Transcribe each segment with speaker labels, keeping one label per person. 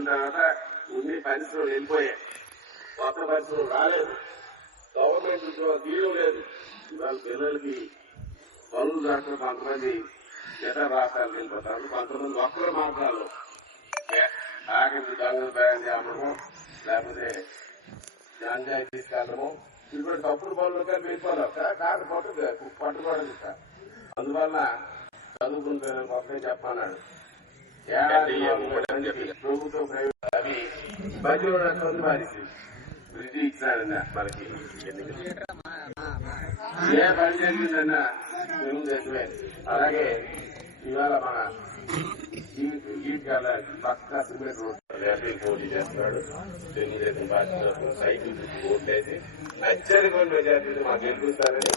Speaker 1: వచ్చిన తర్వాత ఉన్ని పరిశ్రమలు వెళ్ళిపోయాయి. కొత్త పరిశ్రమలు రాలేదు. గవర్నమెంట్ తీయడం లేదు. వాళ్ళ పిల్లలకి పనులు దాకా కొంతమంది ఇతర రాష్ట్రాలకు వెళ్ళిపోతారు. కొంతమంది ఒక్కరు మార్గాలు ఆఖరి దొంగలు ప్రయాణం చేయడము లేకపోతే గంజాయి తీసుకెళ్ళడము ఇటువంటి తప్పుడు పనులు వెళ్ళిపోతారు కాకపోతే పట్టుకోవడం అందువల్ల చదువుకుని పిల్లలు ఒకే చెప్పన్నాడు ప్రభుత్వం ప్రైవేట్ అవి బ్రిడ్జి మనకి ఏ పని జరిగిందన్నా తెలుగుదేశమే అలాగే ఇవాళ మన గీతాల పక్క సిమెంట్ రోడ్ పోటీ చేస్తున్నాడు తెలుగుదేశం పార్టీ సైకిల్ ఓట్లేసి అత్యధిక మెజార్టీని మాకు గెలుపుతారని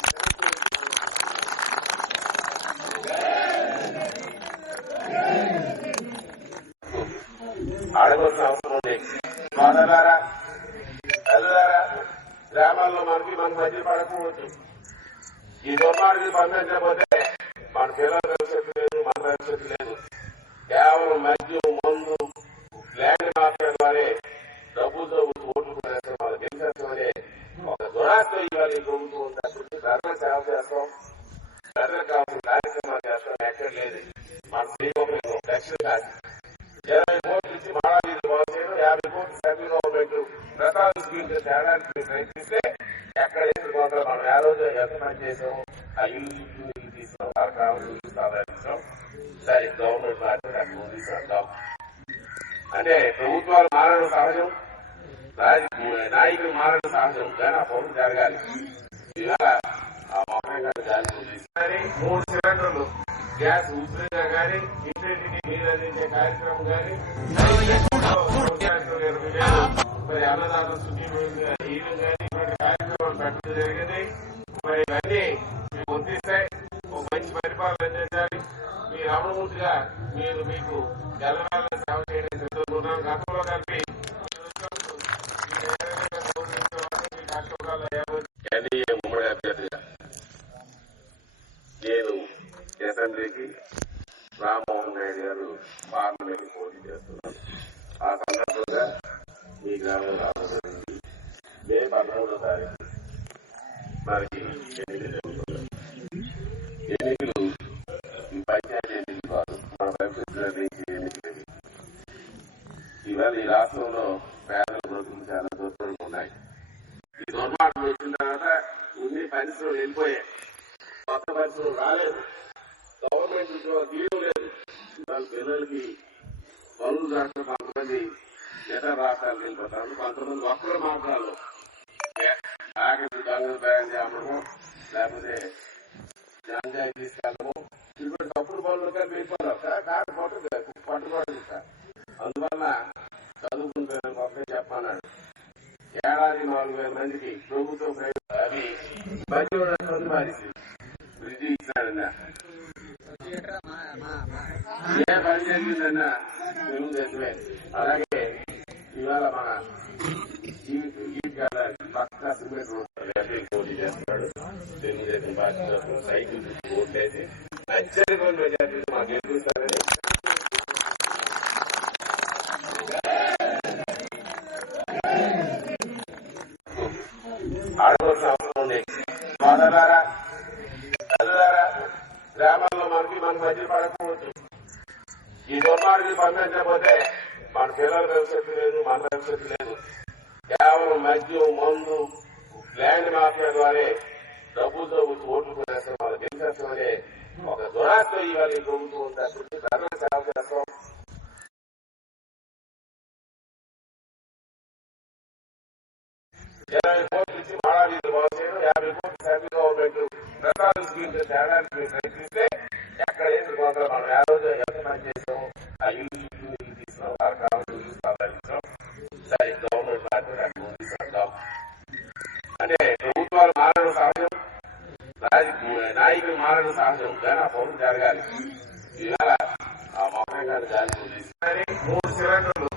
Speaker 1: అడగవలసిన అవసరం ఉంది సోదరులారా తల్లులారా గ్రామాల్లో మనకి మన మధ్య పడకపోవచ్చు ఈ దుర్మార్గం పంపించకపోతే మన పిల్లల భవిష్యత్తు లేదు మన భవిష్యత్తు లేదు. కేవలం మద్యం మందు ల్యాండ్ మాఫియా ద్వారా డబ్బులతో ఓట్లు కొనేస్తాం వాళ్ళు గెలిచేస్తామనే ఒక దురాత్మ ఇవాళ ఈ ప్రభుత్వం ఉంటుంది ప్రజలకు సేవ చేస్తాం. ప్రజలకు కావాల్సిన కార్యక్రమాలు చేస్తాం. ఎక్కడ లేదు. మన శ్రీకాకుళం దక్షిణ కాదు ఇరవై కోట్లు ఇచ్చి మాడాలి బాగు యాభై కోట్లు సెంట్రల్ గవర్నమెంట్ ప్రసాద్ స్కీమ్ తేడానికి ప్రయత్నిస్తే ఎక్కడ ఎదుర్కొంటాం మనం ఆ రోజు ఎంత పని చేసాం ఆ ఇల్లు ఇల్లు తీసాం ఆ కావాలి సాధించాం సరే గవర్నమెంట్ మాత్రం అక్కడ ఉంది అంటే ప్రభుత్వాలు మారడం సహజం నాయకులు మారడం సహజం కానీ ఆ పౌరులు జరగాలి. ఇవాళ ఆ మామయ్య గారు గాలి మూడు సిలిండర్లు గ్యాస్ ఉచితంగా కానీ ఇంటింటికి నీరు అందించే కార్యక్రమం కానీ మరి అన్నదాత శుద్ధి ఈయన కానీ ఇటువంటి కార్యక్రమాలు పెట్టడం జరిగింది. మరి ఇవన్నీ వర్తిస్తాయి ఒక మంచి పరిపాలన అందించాలి మీరు మీకు సేవ చేయడం. గతంలో కలిపి నేను అసెంబ్లీకి రామ్మోహన్ రెడ్డి గారు పార్లమెంట్ పోటీ చేస్తున్నారు. ఆ సందర్భంగా ఈ గ్రామం రావడం జరిగింది. మే పదమూడో తారీఖు మనకి ఎన్నికలు జరుగుతున్నాయి. ఎన్నికలు ఈ పంచాయతీ ఎన్నికలు కాదు మన పరిస్థితులు ఎన్నికలు ఇవాళ ఈ రాష్ట్రంలో పేదల బ్రతుకులు చాలా దుర్మార్గం ఉన్నాయి. ఈ దుర్మార్గం వచ్చిన తర్వాత ఉన్ని పరిశ్రమలు వెళ్ళిపోయాయి. కొత్త పరిశ్రమలు రాలేదు. గవర్నమెంట్ ఉద్యోగం తీయడం లేదు. వాళ్ళ పిల్లలకి పనులు దాకా కొంతమంది ఇతర రాష్ట్రాలకు వెళ్ళిపోతారు. కొంతమంది ఒక్కరు మార్గాలు ఆఖరి దొంగలు బ్యాన్ చేయడము లేకపోతే జాంజాయి తీసుకెళ్ళడము ఇటువంటి తప్పుడు పనులుగా వెళ్ళిపోతారు వెళ్ళిపోతారు కాకపోతే పట్టుకోవడం సార్ అందువల్ల చదువుకున్న పిల్లలకు ఒకే చెప్పన్నాడు ఏడాది నాలుగు వేల మందికి ప్రభుత్వం ప్రైవేట్ అవి బడ్జెట్ చదువు మారిసి బ్రిడ్జి ఇచ్చినాడన్నా పని తెలుగుదేశమే అలాగే ఇవాళ మన పక్క సిమెంట్ పోటీ చేస్తున్నాడు తెలుగుదేశం పార్టీ తరఫున సైకిల్ ఓట్లేసి అత్యధిక మాకు అడగవలసిన అవసరం ఉంది సోదరులారా తల్లులారా గ్రామాల్లో మనకి మన మధ్య పడకపోవచ్చు. ఈ దుర్మార్గులు పంపించకపోతే మన పిల్లల భవిష్యత్తు లేదు మన భవిష్యత్తు లేదు. కేవలం మద్యం మందు ల్యాండ్ మాఫియా ద్వారా డబ్బులతో వచ్చి ఓట్లు కొనేస్తాం వాళ్ళు గెలిచేస్తామనే ఒక దురాత్మ ఇవాళ ఈ ప్రభుత్వం ఉంటుంది ప్రజలకు సేవ చేస్తాం ఇరవై కోట్లు ఇచ్చి మాడాలి బాగు చేయడం యాభై కోట్లు సెంట్రల్ గవర్నమెంట్ ప్రసాద్ స్కీమ్ తేడానికి ప్రయత్నిస్తే ఎక్కడ ఏం ఎదుర్కొంటాం మనం ఆ రోజు ఎంత పని చేసాం ఆ ఇల్లు ఇల్లు ఇల్లు తీసాం ఆ కావాలి ఇల్లు సరే గవర్నమెంట్ మాత్రం అక్కడ అంటే ప్రభుత్వాలు మారడం సహజం నాయకులు మారడం సహజం కానీ ఆ పౌరులు జరగాలి. ఇవాళ ఆ మొత్తం గారు గాలి మూడు సిలిండర్లు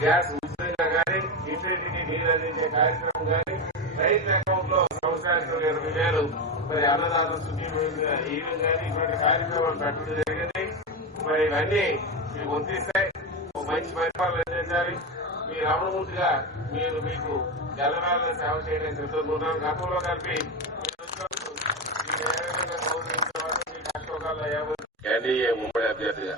Speaker 1: గ్యాస్ ఉచితంగా కానీ ఇంటింటికి నీరు అందించే కార్యక్రమం కానీ రైతు అకౌంట్లో సంవత్సరానికి ఇరవై వేలు మరి అన్నదాత శుద్ధి ఈయన కానీ ఇటువంటి కార్యక్రమాలు పెట్టడం జరిగింది. మరి ఇవన్నీ మీకు వర్తిస్తాయి మంచి పరిపాలన అందించాలి మీ రమణమూర్తిగా మీరు మీకు జలవేళ సేవ చేయడం చెప్తున్నాను గతంలో కలిపి ఎన్డీఏ ముంబై అభ్యర్థిగా